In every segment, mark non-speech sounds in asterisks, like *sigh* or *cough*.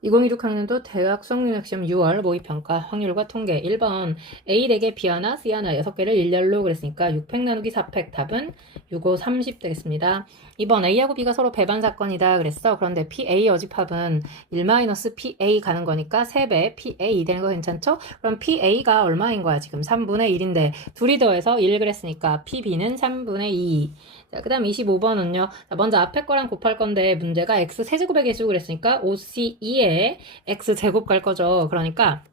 2016 학년도 대학 수학능력 시험 6월 모의평가 확률과 통계 1번 A 4개, B 하나, C 하나 6개를 일렬로 그랬으니까 6팩 나누기 4팩 답은 6, 5, 30 되겠습니다. 2번 A하고 B가 서로 배반 사건이다 그랬어. 그런데 PA 어집합은 1-PA 가는 거니까 3배 PA 되는 거 괜찮죠? 그럼 PA가 얼마인 거야 지금 3분의 1인데 둘이 더해서 1 그랬으니까 PB는 3분의 2. 자, 그 다음 25번은요. 자, 먼저 앞에 거랑 곱할 건데 문제가 x 세제곱의 개수 그랬으니까 5c2에 x 제곱 갈 거죠. 그러니까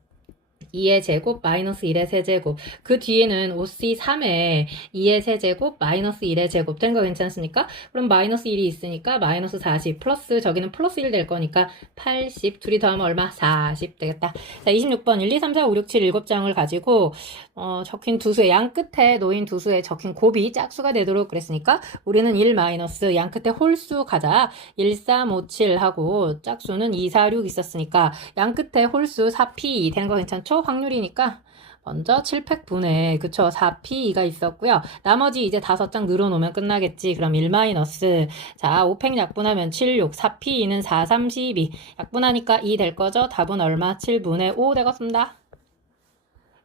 2의 제곱 마이너스 1의 세제곱 그 뒤에는 5c3에 2의 세제곱 마이너스 1의 제곱 된 거 괜찮습니까? 그럼 마이너스 1이 있으니까 마이너스 40 플러스 저기는 플러스 1 될 거니까 80 둘이 더하면 얼마? 40 되겠다. 자 26번 1, 2, 3, 4, 5, 6, 7 7장을 가지고 어, 적힌 두 수의 양 끝에 놓인 두수에 적힌 곱이 짝수가 되도록 그랬으니까 우리는 1 마이너스 양 끝에 홀수 가자 1, 3, 5, 7 하고 짝수는 2, 4, 6 있었으니까 양 끝에 홀수 4p 되는 거 괜찮죠? 확률이니까 먼저 7팩분의 그쵸 4p가 있었고요. 나머지 이제 다섯 장 늘어놓으면 끝나겠지. 그럼 1 마이너스 자 5팩 약분하면 7, 6 4p는 4, 32 약분하니까 2 될 거죠. 답은 얼마? 7분의 5 되겠습니다.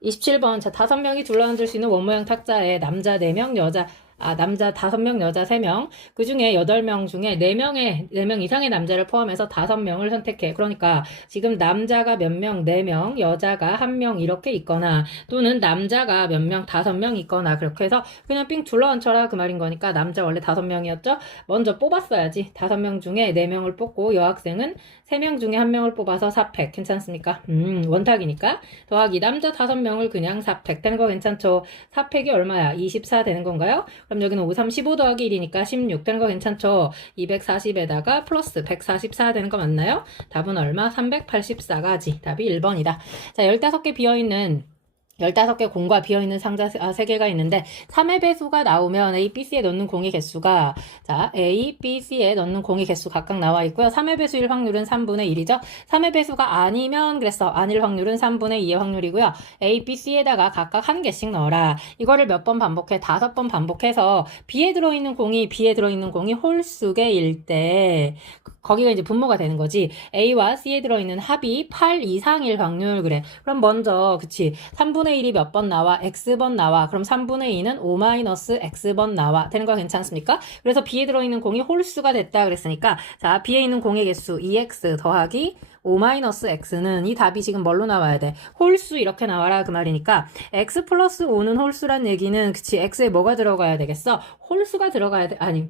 27번 자 다섯 명이 둘러앉을 수 있는 원모양 탁자에 남자 4명 여자 아, 남자 5명, 여자 3명. 그 중에 8명 중에 4명의, 4명 이상의 남자를 포함해서 5명을 선택해. 그러니까 지금 남자가 몇 명, 4명, 여자가 1명 이렇게 있거나 또는 남자가 몇 명, 5명 있거나 그렇게 해서 그냥 삥 둘러앉혀라 그 말인 거니까 남자 원래 5명이었죠? 먼저 뽑았어야지. 5명 중에 4명을 뽑고 여학생은 3명 중에 1명을 뽑아서 4팩. 괜찮습니까? 음, 원탁이니까. 더하기 남자 5명을 그냥 4팩 되는 거 괜찮죠? 4팩이 얼마야? 24 되는 건가요? 그럼 여기는 5, 3, 15 더하기 1이니까 16 되는 거 괜찮죠? 240에다가 플러스 144 되는 거 맞나요? 답은 얼마? 384가지. 답이 1번이다. 자, 15개 비어있는 15개 공과 비어있는 상자 3개가 있는데 3의 배수가 나오면 A, B, C에 넣는 공의 개수가 자 A, B, C에 넣는 공의 개수 각각 나와 있고요. 3의 배수일 확률은 3분의 1이죠. 3의 배수가 아니면 그랬어. 아닐 확률은 3분의 2의 확률이고요. A, B, C에다가 각각 한 개씩 넣어라. 이거를 몇 번 반복해? 다섯 번 반복해서 B에 들어있는 공이 B에 들어있는 공이 홀수개일 때 거기가 이제 분모가 되는 거지. A와 C에 들어있는 합이 8 이상일 확률 그래. 그럼 먼저 그치 3분의 1이 몇 번 나와? X번 나와. 그럼 3분의 2는 5-X번 나와. 되는 거 괜찮습니까? 그래서 B에 들어있는 공이 홀수가 됐다 그랬으니까 자 B에 있는 공의 개수 2X 더하기 5-x는 이 답이 지금 뭘로 나와야 돼? 홀수 이렇게 나와라 그 말이니까 x 플러스 5는 홀수란 얘기는 그치 x에 뭐가 들어가야 되겠어? 홀수가 들어가야 돼 아니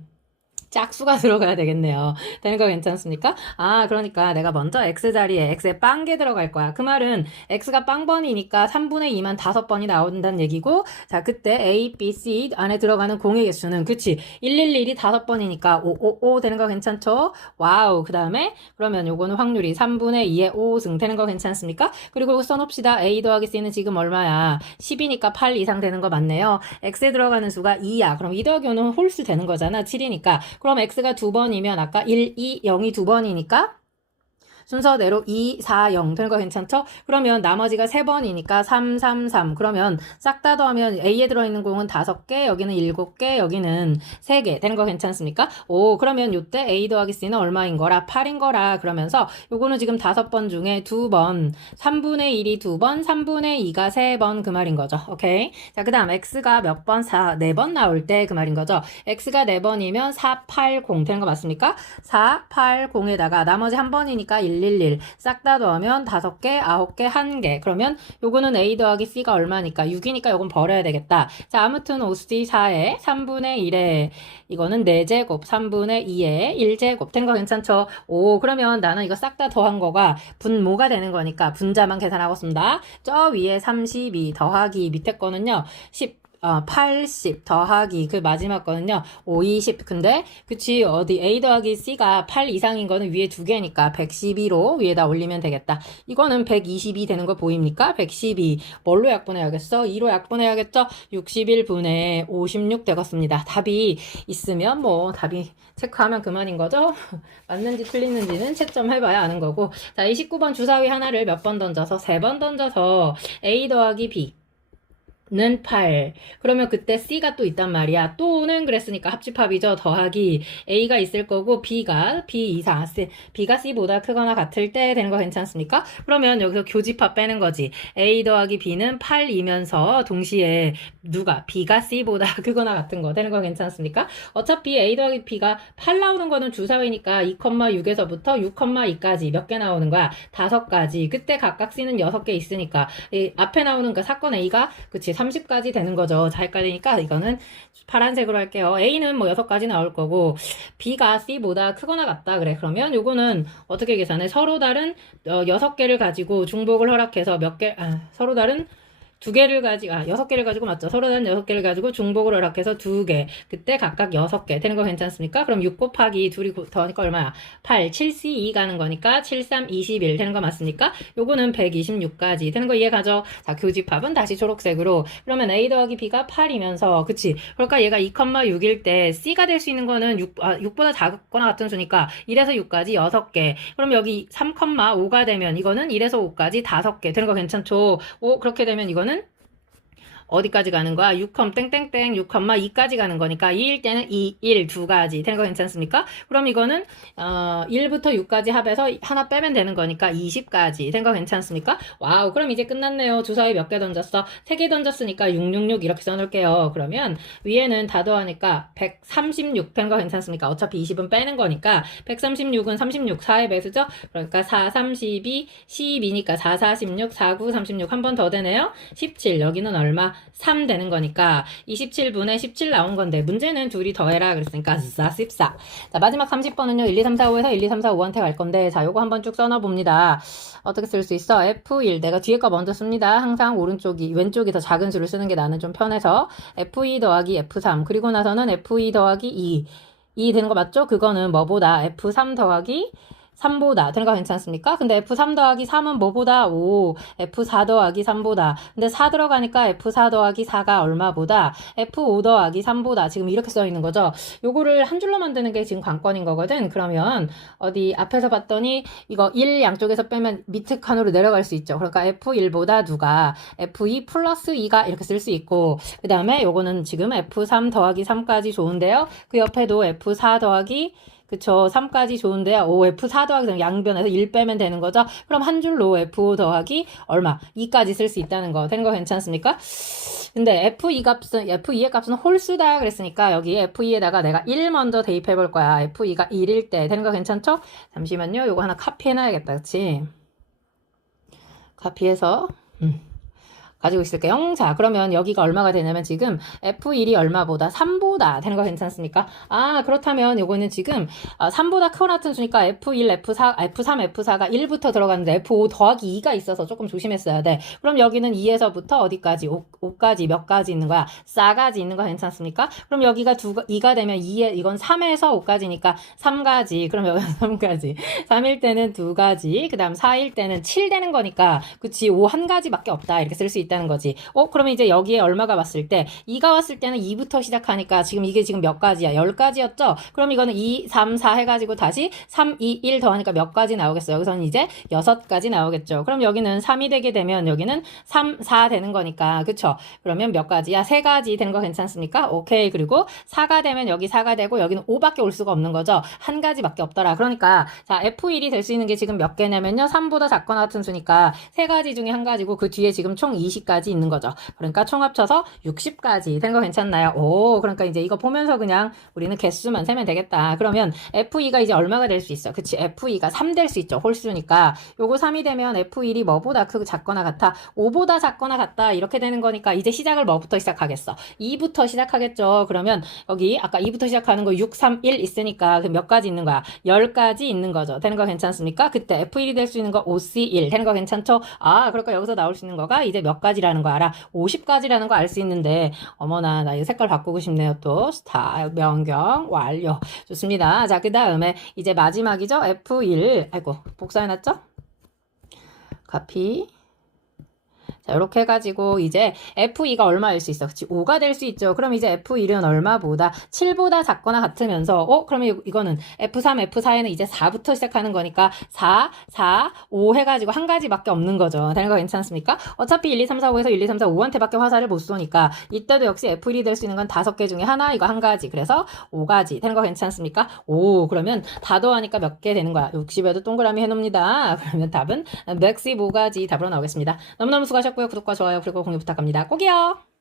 짝수가 *laughs* 들어가야 되겠네요. 되는 거 괜찮습니까? 아, 그러니까 내가 먼저 x자리에 x에 빵 개 들어갈 거야. 그 말은 x가 빵번이니까 3분의 2만 5번이 나온다는 얘기고, 자, 그때 a, b, c 안에 들어가는 공의 개수는, 그치? 111이 5번이니까 555 되는 거 괜찮죠? 와우. 그 다음에, 그러면 요거는 확률이 3분의 2의 5승 되는 거 괜찮습니까? 그리고 써놓읍시다. a 더하기 c는 지금 얼마야? 10이니까 8 이상 되는 거 맞네요. x에 들어가는 수가 2야. 그럼 2 더하기 5는 홀수 되는 거잖아. 7이니까. 그럼 x가 두 번이면 아까 1, 2, 0이 두 번이니까 순서대로 2, 4, 0 되는 거 괜찮죠? 그러면 나머지가 3번이니까 3, 3, 3. 그러면 싹 다 더하면 A에 들어있는 공은 5개, 여기는 7개, 여기는 3개 되는 거 괜찮습니까? 오, 그러면 요때 A 더하기 C는 얼마인 거라? 8인 거라. 그러면서 요거는 지금 5번 중에 2번, 3분의 1이 2번, 3분의 2가 3번 그 말인 거죠. 오케이? 자, 그 다음 X가 몇 번? 4, 4번 나올 때 그 말인 거죠. X가 4번이면 4, 8, 0 되는 거 맞습니까? 4, 8, 0에다가 나머지 한 번이니까 1, 111. 싹 다 더하면 5개, 9개, 1개. 그러면 요거는 A 더하기 C가 얼마니까? 6이니까 요건 버려야 되겠다. 자, 아무튼 5C4에 3분의 1에 이거는 4제곱, 3분의 2에 1제곱 된 거 괜찮죠? 오, 그러면 나는 이거 싹 다 더한 거가 분모가 되는 거니까 분자만 계산하겠습니다. 저 위에 32 더하기 밑에 거는요. 10 어, 80 더하기 그 마지막 거는요. 5, 20. 근데 그치 어디 A 더하기 C가 8 이상인 거는 위에 두 개니까 112로 위에다 올리면 되겠다. 이거는 122 되는 거 보입니까? 112. 뭘로 약분해야겠어? 2로 약분해야겠죠? 61분의 56 되겠습니다. 답이 있으면 뭐 답이 체크하면 그만인 거죠? *laughs* 맞는지 틀리는지는 채점해봐야 아는 거고. 자, 29번 주사위 하나를 몇 번 던져서 세 번 던져서 A 더하기 B 는 8. 그러면 그때 C가 또 있단 말이야. 또는 그랬으니까 합집합이죠. 더하기 A가 있을 거고 B가 B 이상, B가 C보다 크거나 같을 때 되는 거 괜찮습니까? 그러면 여기서 교집합 빼는 거지. A 더하기 B는 8이면서 동시에 누가 B가 C보다 *laughs* 크거나 같은 거 되는 거 괜찮습니까? 어차피 A 더하기 B가 8 나오는 거는 주사위니까 2,6에서부터 6,2까지 몇 개 나오는 거야? 다섯 가지. 그때 각각 C는 6개 있으니까 이 앞에 나오는 그 사건 A가 그치 30까지 되는 거죠. 자 헷갈리니까 이거는 파란색으로 할게요. A는 뭐 6가지 나올 거고 B가 C보다 크거나 같다 그래. 그러면 요거는 어떻게 계산해? 서로 다른 어, 6개를 가지고 중복을 허락해서 몇 개, 아, 서로 다른 두 개를 가지고, 아, 여섯 개를 가지고 맞죠? 다른 여섯 개를 가지고 중복을 허락해서 두 개. 그때 각각 여섯 개. 되는 거 괜찮습니까? 그럼 6 곱하기 둘이 고- 더하니까 얼마야? 8, 7C2 가는 거니까 7, 3, 21 되는 거 맞습니까? 요거는 126까지. 되는 거 이해 가죠? 자, 교집합은 다시 초록색으로. 그러면 A 더하기 B가 8이면서, 그치? 그러니까 얘가 2,6일 때 C가 될 수 있는 거는 6, 아, 6보다 작거나 같은 수니까 1에서 6까지 6개. 그럼 여기 3,5가 되면 이거는 1에서 5까지 5개. 되는 거 괜찮죠? 오, 그렇게 되면 이거는 어디까지 가는 거야? 6, 땡땡땡 6,2까지 가는 거니까 2일 때는 2, 1, 두 가지 되는 거 괜찮습니까? 그럼 이거는 어, 1부터 6까지 합해서 하나 빼면 되는 거니까 20까지 되는 거 괜찮습니까? 와우 그럼 이제 끝났네요. 주사위 몇 개 던졌어? 3개 던졌으니까 666 이렇게 써놓을게요. 그러면 위에는 다 더하니까 136 되는 거 괜찮습니까? 어차피 20은 빼는 거니까 136은 36 4의 배수죠? 그러니까 4, 32, 12니까 4, 46, 4, 9, 36 한 번 더 되네요. 17 여기는 얼마? 3 되는 거니까 27분에 17 나온 건데 문제는 둘이 더해라 그랬으니까 4, 14. 자 마지막 30번은요 1, 2, 3, 4, 5에서 1, 2, 3, 4, 5한테 갈 건데 자 요거 한번 쭉 써놔 봅니다. 어떻게 쓸 수 있어? F1 내가 뒤에 거 먼저 씁니다. 항상 오른쪽이 왼쪽이 더 작은 수를 쓰는 게 나는 좀 편해서 F2 더하기 F3 그리고 나서는 F2 더하기 2 2 되는 거 맞죠? 그거는 뭐보다 F3 더하기 3보다 되는 거 괜찮습니까? 근데 F3 더하기 3은 뭐보다? 5. F4 더하기 3보다. 근데 4 들어가니까 F4 더하기 4가 얼마보다? F5 더하기 3보다. 지금 이렇게 써 있는 거죠. 요거를 한 줄로 만드는 게 지금 관건인 거거든. 그러면 어디 앞에서 봤더니 이거 1 양쪽에서 빼면 밑에 칸으로 내려갈 수 있죠. 그러니까 F1보다 누가 F2 플러스 2가 이렇게 쓸 수 있고 그 다음에 요거는 지금 F3 더하기 3까지 좋은데요. 그 옆에도 F4 더하기 그쵸. 3까지 좋은데요. 오, F4 더하기 그냥 양변에서 1 빼면 되는 거죠. 그럼 한 줄로 F5 더하기 얼마? 2까지 쓸 수 있다는 거. 되는 거 괜찮습니까? 근데 F2 값은, F2의 값은 홀수다 그랬으니까 여기 F2에다가 내가 1 먼저 대입해 볼 거야. F2가 1일 때. 되는 거 괜찮죠? 잠시만요. 요거 하나 카피해 놔야겠다. 그치? 카피해서, 음. 가지고 있을게요. 자, 그러면 여기가 얼마가 되냐면 지금 F1이 얼마보다 3보다 되는 거 괜찮습니까? 아, 그렇다면 요거는 지금 아, 3보다 크거나 같은 수니까 F1, F4, F3, F4가 1부터 들어갔는데 F5 더하기 2가 있어서 조금 조심했어야 돼. 그럼 여기는 2에서부터 어디까지? 5, 까지 몇 가지 있는 거야? 4가지 있는 거 괜찮습니까? 그럼 여기가 두, 2가 되면 2에, 이건 3에서 5까지니까 3가지. 그럼 여기 3가지. 3일 때는 2가지. 그 다음 4일 때는 7 되는 거니까, 그치, 5한 가지밖에 없다. 이렇게 쓸 수 있다는 거지. 어, 그러면 이제 여기에 얼마가 왔을 때, 2가 왔을 때는 2부터 시작하니까 지금 이게 지금 몇 가지야? 10가지였죠? 그럼 이거는 2, 3, 4 해가지고 다시 3, 2, 1 더하니까 몇 가지 나오겠어요? 여기서는 이제 6가지 나오겠죠. 그럼 여기는 3이 되게 되면 여기는 3, 4 되는 거니까, 그쵸? 그러면 몇 가지야? 3가지 되는 거 괜찮습니까? 오케이. 그리고 4가 되면 여기 4가 되고 여기는 5밖에 올 수가 없는 거죠. 한 가지밖에 없더라. 그러니까 자, F1이 될 수 있는 게 지금 몇 개냐면요. 3보다 작거나 같은 수니까 세 가지 중에 한 가지고 그 뒤에 지금 총 20가지 있는 거죠. 그러니까 총 합쳐서 60까지 된 거 괜찮나요? 오, 그러니까 이제 이거 보면서 그냥 우리는 개수만 세면 되겠다. 그러면 F2가 이제 얼마가 될 수 있어? 그치? F2가 3 될 수 있죠. 홀수니까. 요거 3이 되면 F1이 뭐보다 크고 작거나 같아? 5보다 작거나 같다. 이렇게 되는 거니까 이제 시작을 뭐부터 시작하겠어? 2부터 시작하겠죠. 그러면 여기 아까 2부터 시작하는 거 6, 3, 1 있으니까 그 몇 가지 있는 거야? 10가지 있는 거죠. 되는 거 괜찮습니까? 그때 F1이 될 수 있는 거 5C1 되는 거 괜찮죠? 아, 그러니까 여기서 나올 수 있는 거가 이제 몇 가지라는 거 알아? 50가지라는 거 알 수 있는데 어머나 나 이 색깔 바꾸고 싶네요 또 스타일 변경 완료. 좋습니다. 자 그 다음에 이제 마지막이죠? F1 아이고 복사해놨죠? 카피 자, 이렇게 해가지고 이제 F2가 얼마일 수 있어? 그치? 5가 될 수 있죠. 그럼 이제 F1은 얼마보다? 7보다 작거나 같으면서, 어? 그러면 이- 이거는 F3, F4에는 이제 4부터 시작하는 거니까 4, 4, 5 해가지고 한 가지밖에 없는 거죠. 되는 거 괜찮습니까? 어차피 1, 2, 3, 4, 5에서 1, 2, 3, 4, 5한테밖에 화살을 못 쏘니까 이때도 역시 F1이 될 수 있는 건 다섯 개 중에 하나, 이거 한 가지. 그래서 5가지. 되는 거 괜찮습니까? 오, 그러면 다 더하니까 몇 개 되는 거야? 60에도 동그라미 해놓습니다. *laughs* 그러면 답은 맥시 5가지 답으로 나오겠습니다. 너무너무 수고하셨 고요. 구독과 좋아요 그리고 공유 부탁합니다. 꼭이요.